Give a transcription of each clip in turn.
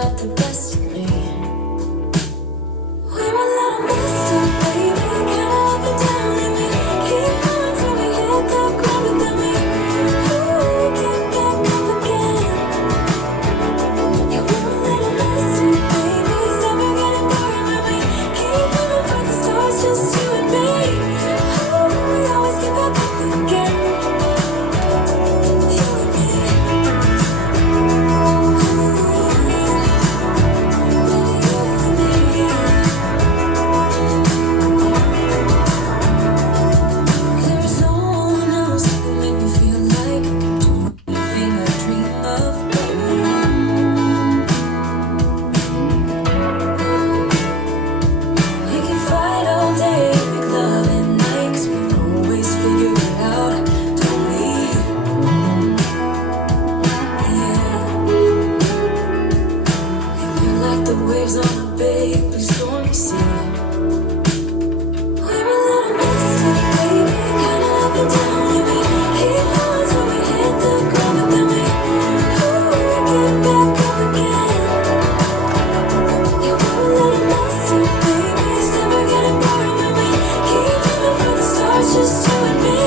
got the best of me. We're a little messed up, baby, kinda up and down, and we keep going till we hit the ground, but then we get back up again. Yeah, we're a little messed up, baby, summer getting boring when we keep running for the stars, just you and me. We always get back up again. You and me. There's no one else that can make me feel like I can do anything I dream of, baby. We can fight all day, make love at night, 'cause we always figure it out, don't we? Yeah. We're like the waves on a big stormy sea. We're a little messed up, baby, kinda up and down, and we keep falling till we hit the ground, but then we get back up again. Yeah, we're a little messed up, baby, it's never getting boring when we keep aiming for the stars, just you and me.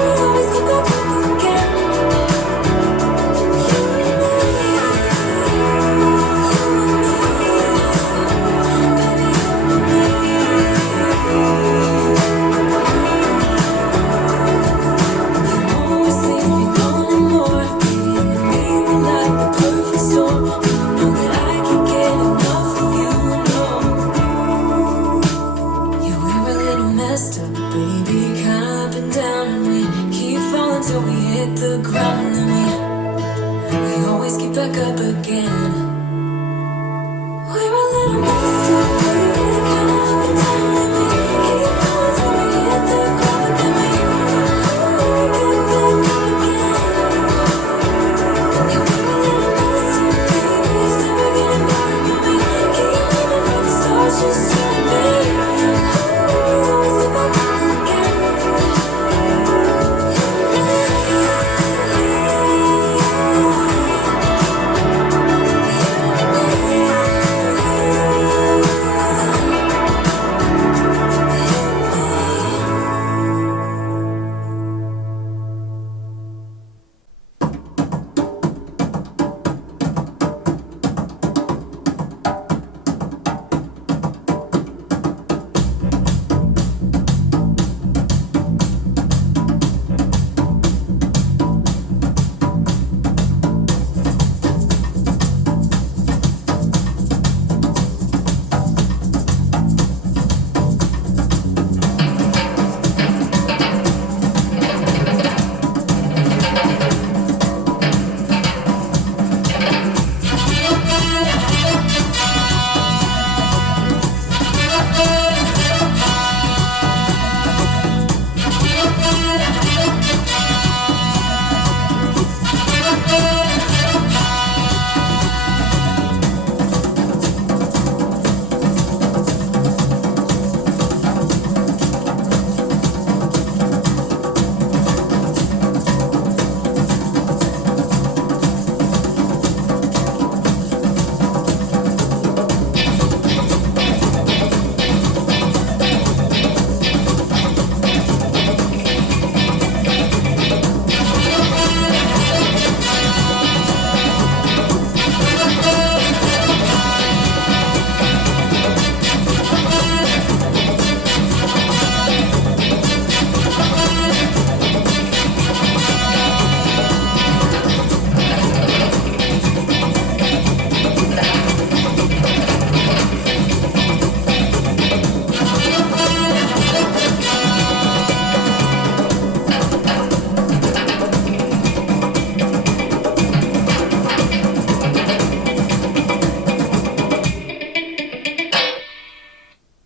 We always get back up again. You and me. Till we hit the ground, and then we always get back up again.